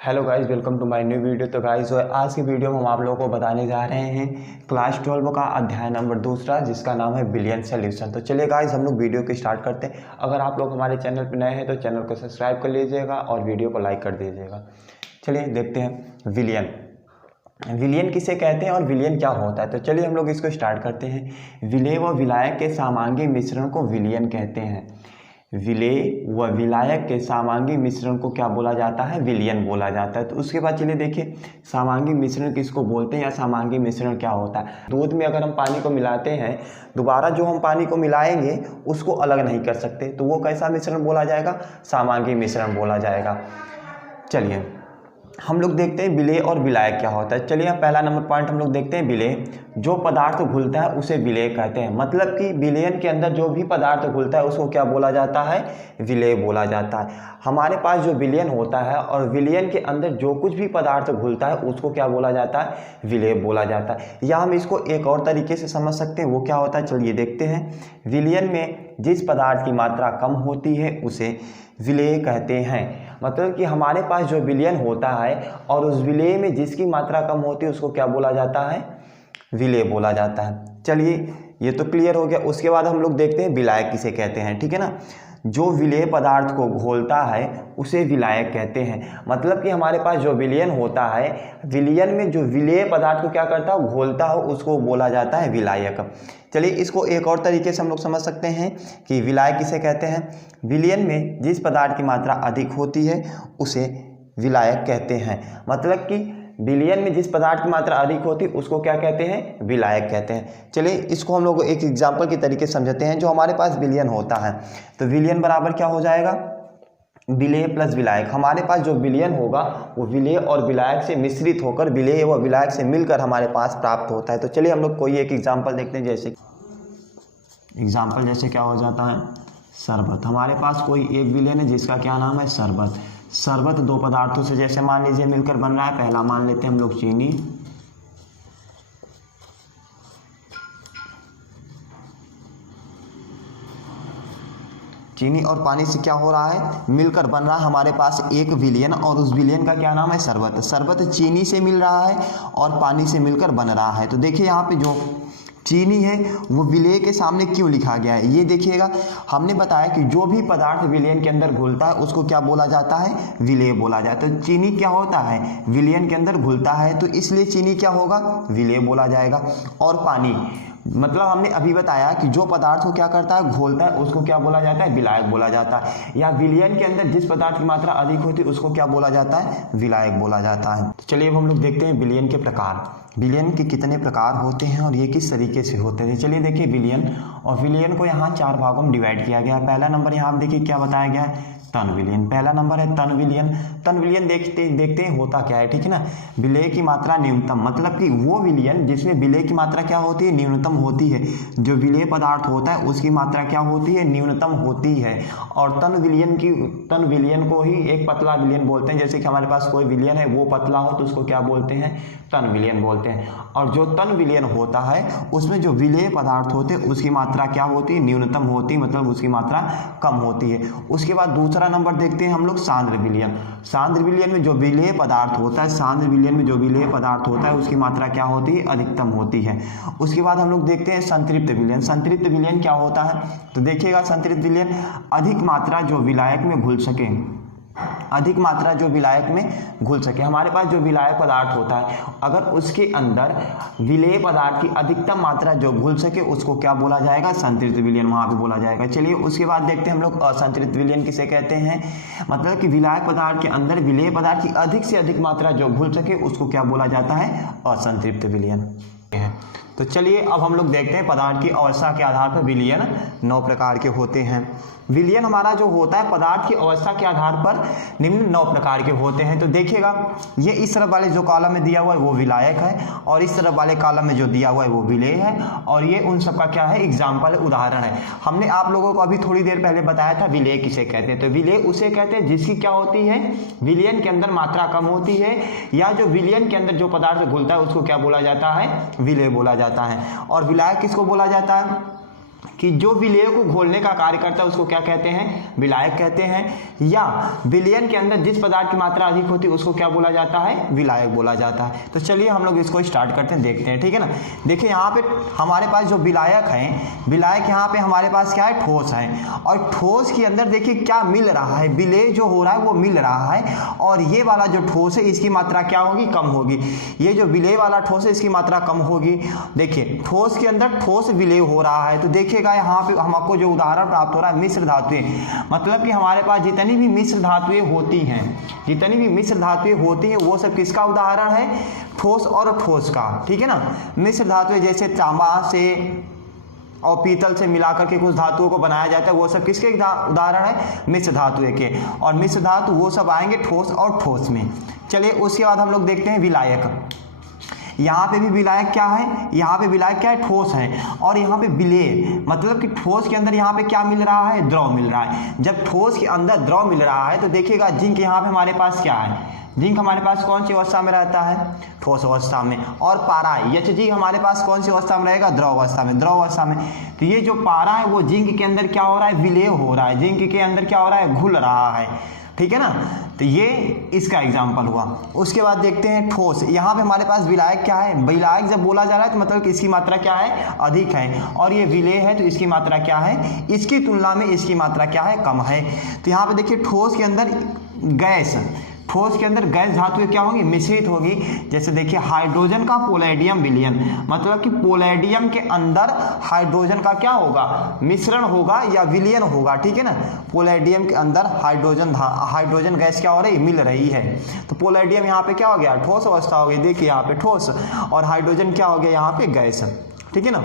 Hello guys, welcome to my new video. तो guys आज की वीडियो में हम आप लोगों को बताने जा रहे हैं क्लास 12 का अध्याय नंबर 2 जिसका नाम है बिलियन सॉल्यूशन। तो चलिए गाइस हम लोग वीडियो को स्टार्ट करते हैं। अगर आप लोग हमारे चैनल पर नए हैं तो चैनल को सब्सक्राइब कर लीजिएगा और वीडियो को लाइक कर दीजिएगा। चलिए देखते हैं विलियन। विलियन किसे कहते हैं और विलियन क्या होता है। तो चलिए हम लोग इसको स्टार्ट करते हैं। विलेय व विलायक के समांगी मिश्रण को विलियन कहते हैं। विलेय व विलायक के समांगी मिश्रण को क्या बोला जाता है? विलियन बोला जाता है। तो उसके बाद चलिए देखिए समांगी मिश्रण किसको बोलते हैं या समांगी मिश्रण क्या होता है। दूध में अगर हम पानी को मिलाते हैं, दोबारा जो हम पानी को मिलाएंगे उसको अलग नहीं कर सकते, तो वो कैसा मिश्रण बोला जाएगा? समांगी मिश्रण बोला जाएगा। चलिए हम लोग देखते हैं विलेय और विलायक क्या होता है। चलिए पहला नंबर पॉइंट हम लोग देखते हैं विलेय। जो पदार्थ घुलता है उसे विलेय कहते हैं। मतलब कि विलयन के अंदर जो भी पदार्थ घुलता है उसको क्या बोला जाता है? विलेय बोला जाता है। हमारे पास जो विलयन होता है और विलयन के अंदर जो कुछ भी पदार्थ घुलता है उसको क्या बोला जाता है? विलेय बोला जाता है। या हम इसको एक और तरीके से समझ सकते हैं, वो क्या होता है चलिए देखते हैं। विलयन में जिस पदार्थ की मात्रा कम होती है उसे विलेय कहते हैं। मतलब कि हमारे पास जो विलयन होता है और उस विलेय में जिसकी मात्रा कम होती है उसको क्या बोला जाता है? विलेय बोला जाता है। चलिए ये तो क्लियर हो गया। उसके बाद हम लोग देखते हैं विलायक किसे कहते हैं, ठीक है ना। जो विलेय पदार्थ को घोलता है उसे विलायक कहते हैं। मतलब कि हमारे पास जो विलयन होता है, विलयन में जो विलेय पदार्थ को क्या करता है? घोलता हो, उसको बोला जाता है विलायक। चलिए इसको एक और तरीके से हम लोग समझ सकते हैं कि विलायक किसे कहते हैं। विलयन में जिस पदार्थ की मात्रा अधिक होती है उसे विलायक कहते हैं। मतलब कि विलयन में जिस पदार्थ की मात्रा अधिक होती है उसको क्या कहते हैं? विलायक कहते हैं। चलिए इसको हम लोग एक एग्जाम्पल के तरीके से समझते हैं। जो हमारे पास विलयन होता है तो विलयन बराबर क्या हो जाएगा? विलेय प्लस विलायक। हमारे पास जो विलयन होगा वो विलेय और विलायक से मिश्रित होकर विलेय व विलायक से मिलकर हमारे पास प्राप्त होता है। तो चलिए हम लोग कोई एक एग्जाम्पल देखते हैं। जैसे क्या हो जाता है? शरबत। हमारे पास कोई एक विलयन है जिसका क्या नाम है? शरबत। शरबत दो पदार्थों से जैसे मान लीजिए मिलकर बन रहा है। पहला मान लेते हैं हम लोग चीनी और पानी से क्या हो रहा है? मिलकर बन रहा है हमारे पास एक विलयन, और उस विलयन का क्या नाम है? शरबत। शरबत चीनी से मिल रहा है और पानी से मिलकर बन रहा है। तो देखिए यहाँ पे जो चीनी है वो विलेय के सामने क्यों लिखा गया है, ये देखिएगा। हमने बताया कि जो भी पदार्थ विलयन के अंदर घुलता है उसको क्या बोला जाता है? विलेय बोला जाता है। तो चीनी क्या होता है? विलयन के अंदर घुलता है, तो इसलिए चीनी क्या होगा? विलेय बोला जाएगा। और पानी, मतलब हमने अभी बताया कि जो पदार्थ को क्या करता है? घोलता है, उसको क्या बोला जाता है? विलायक बोला जाता है। या विलयन के अंदर जिस पदार्थ की मात्रा अधिक होती है उसको क्या बोला जाता है? विलायक बोला जाता है। तो चलिए अब हम लोग देखते हैं विलयन के प्रकार। विलयन के कितने प्रकार होते हैं और ये किस तरीके से होते हैं। चलिए देखिए विलयन, और विलयन को यहाँ 4 भागों में डिवाइड किया गया है। पहला नंबर यहाँ देखिए क्या बताया गया है? तन विलयन। पहला नंबर है तन विलयन। तन विलयन देखते हैं होता क्या है, ठीक है ना। विलेय की मात्रा न्यूनतम, मतलब कि वो विलयन जिसमें विलेय की मात्रा क्या होती है? न्यूनतम होती है। जो विलेय पदार्थ होता है उसकी मात्रा क्या होती है? न्यूनतम होती है। और तन विलयन को ही एक पतला विलयन बोलते हैं। जैसे कि हमारे पास कोई विलयन है वो पतला हो तो उसको क्या बोलते हैं? तन विलयन बोलते हैं। और जो तन विलयन होता है उसमें जो विलेय पदार्थ होते हैं उसकी मात्रा क्या होती है? न्यूनतम होती है, मतलब उसकी मात्रा कम होती है। उसके बाद दूसरा नंबर देखते हैं हम लोग सांद्र विलयन। सांद्र विलयन में जो विलेय पदार्थ होता है, सांद्र विलयन में जो विलेय पदार्थ होता है उसकी मात्रा क्या होती है? अधिकतम होती है। उसके बाद हम लोग देखते हैं संतृप्त विलयन। संतृप्त विलयन क्या होता है? तो देखिएगा संतृप्त विलयन अधिक मात्रा जो विलायक में घुल सके, अधिक मात्रा जो विलायक में घुल सके। हमारे पास जो विलायक पदार्थ होता है अगर उसके अंदर विलेय पदार्थ की अधिकतम मात्रा जो घुल सके उसको क्या बोला जाएगा? संतृप्त विलयन वहाँ पे बोला जाएगा। चलिए उसके बाद देखते हैं हम लोग असंतृप्त विलयन किसे कहते हैं। मतलब कि विलायक पदार्थ के अंदर विलेय पदार्थ की अधिक से अधिक मात्रा जो घुल सके उसको क्या बोला जाता है? असंतृप्त विलयन। तो चलिए अब हम लोग देखते हैं पदार्थ की अवस्था के आधार पर विलयन 9 प्रकार के होते हैं। विलयन हमारा जो होता है पदार्थ की अवस्था के आधार पर निम्न 9 प्रकार के होते हैं। तो देखिएगा ये इस तरफ वाले जो कॉलम में दिया हुआ है वो विलायक है, और इस तरफ वाले कॉलम में जो दिया हुआ है वो विलेय है, और ये उन सब का क्या है? एग्जाम्पल, उदाहरण है। हमने आप लोगों को अभी थोड़ी देर पहले बताया था विलेय किसे कहते हैं। तो विलेय उसे कहते हैं जिसकी क्या होती है? विलयन के अंदर मात्रा कम होती है, या जो विलयन के अंदर जो पदार्थ घुलता है उसको क्या बोला जाता है? विलेय बोला जाता है। और विलायक किसको बोला जाता है? कि जो विलेय को घोलने का कार्य करता है उसको क्या कहते हैं, विलायक कहते हैं। या विलयन के अंदर जिस पदार्थ की मात्रा अधिक होती है उसको क्या बोला जाता है, विलायक बोला जाता है। तो चलिए हम लोग इसको स्टार्ट करते हैं, देखते हैं, ठीक है ना। देखिए यहाँ पे हमारे पास जो विलायक है, विलायक यहाँ पे हमारे पास क्या है, ठोस है। और ठोस के अंदर देखिए क्या मिल रहा है, विलेय जो हो रहा है वो मिल रहा है। और ये वाला जो ठोस है इसकी मात्रा क्या होगी, कम होगी। ये जो विलेय वाला ठोस है इसकी मात्रा कम होगी। देखिए ठोस के अंदर ठोस विलेय हो रहा है, तो देखिएगा यहाँ पे हमको जो उदाहरण प्राप्त हो रहा है मिश्र धातुएं, मतलब कि हमारे पास जितनी भी मिश्र धातुएं होती हैं, जितनी भी मिश्र धातुएं होती हैं वो सब किसका उदाहरण है, ठोस और ठोस का, ठीक है ना। मिश्र धातुएं जैसे तांबा से और पीतल से मिलाकर के कुछ धातुओं को बनाया जाता है, वो सब किसके उदाहरण है, मिश्र धातुएं के। और मिश्र धातु वो सब आएंगे ठोस और ठोस में। चलिए उसके बाद हम लोग देखते हैं विलायक। यहाँ पे भी विलायक क्या है, यहाँ पे विलायक क्या है, ठोस है। और यहाँ पे विलेय मतलब कि ठोस के अंदर यहाँ पे क्या मिल रहा है, द्रव मिल रहा है। जब ठोस के अंदर द्रव मिल रहा है तो देखिएगा जिंक यहाँ पे हमारे पास क्या है, जिंक हमारे पास कौन सी अवस्था में रहता है, ठोस अवस्था में। और पारा Hg हमारे पास कौन सी अवस्था में रहेगा, द्रव अवस्था में, द्रव अवस्था में। तो ये जो पारा है वो जिंक के अंदर क्या हो रहा है, विलेय हो रहा है, जिंक के अंदर क्या हो रहा है, घुल रहा है, ठीक है ना। तो ये इसका एग्जाम्पल हुआ। उसके बाद देखते हैं ठोस। यहाँ पे हमारे पास विलायक क्या है, विलायक जब बोला जा रहा है तो मतलब कि इसकी मात्रा क्या है, अधिक है। और ये विलेय है तो इसकी मात्रा क्या है, इसकी तुलना में इसकी मात्रा क्या है, कम है। तो यहाँ पे देखिए ठोस के अंदर गैस, ठोस के अंदर गैस धातुएं क्या होंगी, मिश्रित होगी। जैसे देखिए हाइड्रोजन का पोलैडियम विलयन, मतलब कि पोलैडियम के अंदर हाइड्रोजन का क्या होगा, मिश्रण होगा या विलयन होगा, ठीक है ना। पोलैडियम के अंदर हाइड्रोजन गैस क्या हो रही है, मिल रही है। तो पोलैडियम यहाँ पे क्या हो गया, ठोस अवस्था हो गई। देखिए यहाँ पे ठोस, और हाइड्रोजन क्या हो गया यहाँ पे, गैस, ठीक है ना।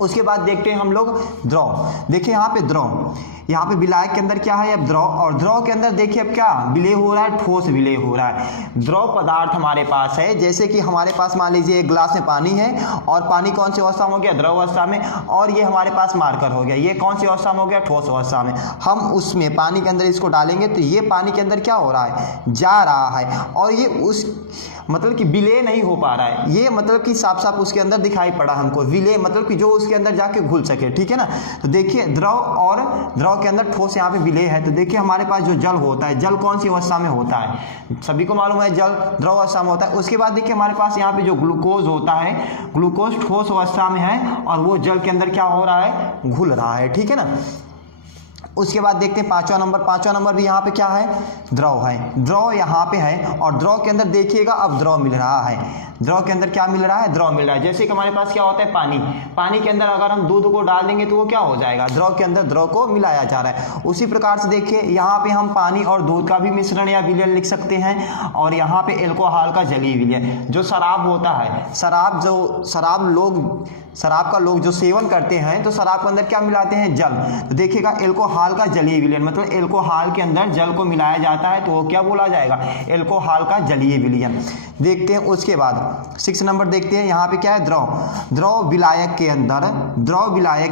उसके बाद देखते हैं हम लोग द्रव। देखिए यहाँ पे द्रव, यहाँ पे विलायक के अंदर क्या है, अब द्रव। और द्रव के अंदर देखिए अब क्या विलेय हो रहा है, ठोस विलेय हो रहा है। द्रव पदार्थ हमारे पास है, जैसे कि हमारे पास मान लीजिए एक गिलास में पानी है, और पानी कौन सी अवस्था में हो गया, द्रव अवस्था में। और ये हमारे पास मार्कर हो गया, ये कौन सी अवस्था में हो गया, ठोस अवस्था में। हम उसमें पानी के अंदर इसको डालेंगे तो ये पानी के अंदर क्या हो रहा है, जा रहा है। और ये उस मतलब कि विलेय नहीं हो पा रहा है, ये मतलब कि साफ साफ उसके अंदर दिखाई पड़ा हमको, विलेय मतलब कि जो उसके अंदर जाके घुल सके, ठीक है ना। तो देखिए द्रव और द्रव के अंदर ठोस यहाँ पे विलेय है। तो देखिए हमारे पास जो जल होता है, जल कौन सी अवस्था में होता है, सभी को मालूम है जल द्रव अवस्था में होता है। उसके बाद देखिए हमारे पास यहाँ पे जो ग्लूकोज होता है, ग्लूकोज ठोस अवस्था में है और वो जल के अंदर क्या हो रहा है, घुल रहा है, ठीक है ना। उसके बाद देखते हैं पांचवा नंबर भी यहाँ पे क्या है, द्रव है। द्रव यहाँ पे है और द्रव के अंदर देखिएगा अब द्रव मिल रहा है। द्रव के अंदर क्या मिल रहा है, द्रव मिल रहा है। जैसे कि हमारे पास क्या होता है, पानी, पानी के अंदर अगर हम दूध को डाल देंगे तो वो क्या हो जाएगा, द्रव के अंदर द्रव को मिलाया जा रहा है। उसी प्रकार से देखिए यहाँ पे हम पानी और दूध का भी मिश्रण या विलयन लिख सकते हैं। और यहाँ पे एल्कोहल का जलीय विलयन, जो शराब होता है, शराब का लोग जो सेवन करते हैं तो शराब के अंदर क्या मिलाते हैं, जल। तो देखिएगा एल्कोहल का जलीय विलयन, मतलब एल्कोहल के अंदर जल को मिलाया जाता है तो वो क्या बोला जाएगा, एल्कोहल का जलीय विलयन। देखते हैं उसके बाद 6 नंबर देखते हैं। यहाँ पे क्या है, द्रव विलायक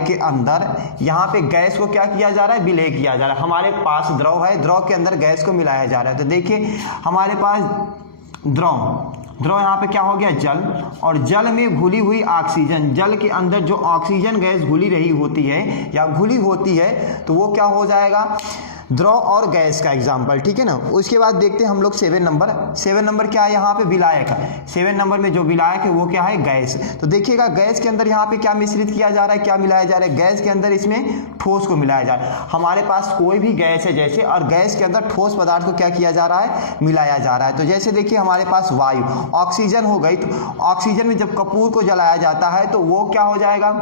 के अंदर यहाँ पे गैस को क्या किया जा रहा है, विलेय किया जा रहा है। हमारे पास द्रव है, द्रव के अंदर गैस को मिलाया जा रहा है। तो देखिए हमारे पास द्रव यहाँ पे क्या हो गया, जल। और जल में घुली हुई ऑक्सीजन, जल के अंदर जो ऑक्सीजन गैस घुली रही होती है या घुली होती है तो वो क्या हो जाएगा, द्रव और गैस का एग्जाम्पल, ठीक है ना। उसके बाद देखते हैं हम लोग 7 नंबर क्या है, यहाँ पे विलायक है। 7 नंबर में जो विलायक है वो क्या है, गैस। तो देखिएगा गैस के अंदर यहाँ पे क्या मिश्रित किया जा रहा है, क्या मिलाया जा रहा है, गैस के अंदर इसमें ठोस को मिलाया जा रहा है। हमारे पास कोई भी गैस है जैसे, और गैस के अंदर ठोस पदार्थ को क्या किया जा रहा है, मिलाया जा रहा है। तो जैसे देखिए हमारे पास वायु, ऑक्सीजन हो गई, तो ऑक्सीजन में जब कपूर को जलाया जाता है तो वो क्या हो जाएगा,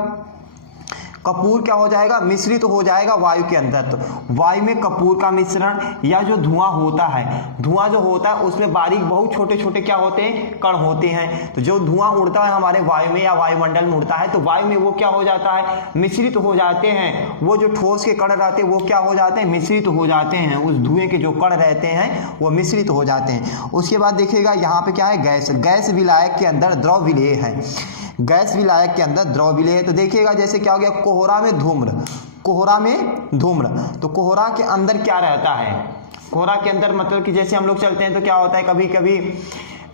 कपूर क्या हो जाएगा, मिश्रित तो हो जाएगा वायु के अंदर। तो वायु में कपूर का मिश्रण या जो धुआं होता है, धुआं जो होता है उसमें बारीक बहुत छोटे छोटे क्या होते हैं, कण होते हैं। तो जो धुआं उड़ता है हमारे वायु में या वायुमंडल में उड़ता है तो वायु में वो क्या हो जाता है, मिश्रित हो जाते हैं। वो जो ठोस के कण रहते हैं वो क्या हो जाते हैं, मिश्रित हो जाते हैं। उस धुएं के जो कण रहते हैं वो मिश्रित हो जाते हैं। उसके बाद देखिएगा यहाँ पे क्या है, गैस विलायक के अंदर द्रव विलेय है। गैस विलायक के अंदर द्रव विलेय है। तो देखिएगा जैसे क्या हो गया, कोहरा में धूम्र। तो कोहरा के अंदर क्या रहता है, कोहरा के अंदर मतलब कि जैसे हम लोग चलते हैं तो क्या होता है, कभी कभी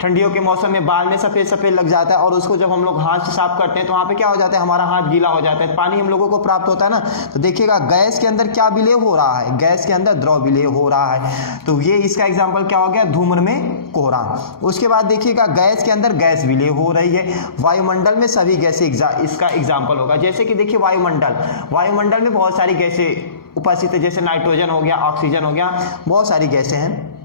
ठंडियों के मौसम में बाल में सफ़ेद सफ़ेद लग जाता है और उसको जब हम लोग हाथ से साफ करते हैं तो वहाँ पे क्या हो जाता है, हमारा हाथ गीला हो जाता है, पानी हम लोगों को प्राप्त होता है ना। तो देखिएगा गैस के अंदर क्या विलय हो रहा है, गैस के अंदर द्रव विलय हो रहा है। तो ये इसका एग्जाम्पल क्या हो गया, धूम्र में कोहरा। उसके बाद देखिएगा गैस के अंदर गैस विलय हो रही है, वायुमंडल में सभी गैसें इसका एग्जाम्पल होगा। जैसे कि देखिए वायुमंडल में बहुत सारी गैसें उपस्थित है, जैसे नाइट्रोजन हो गया, ऑक्सीजन हो गया, बहुत सारी गैसें हैं।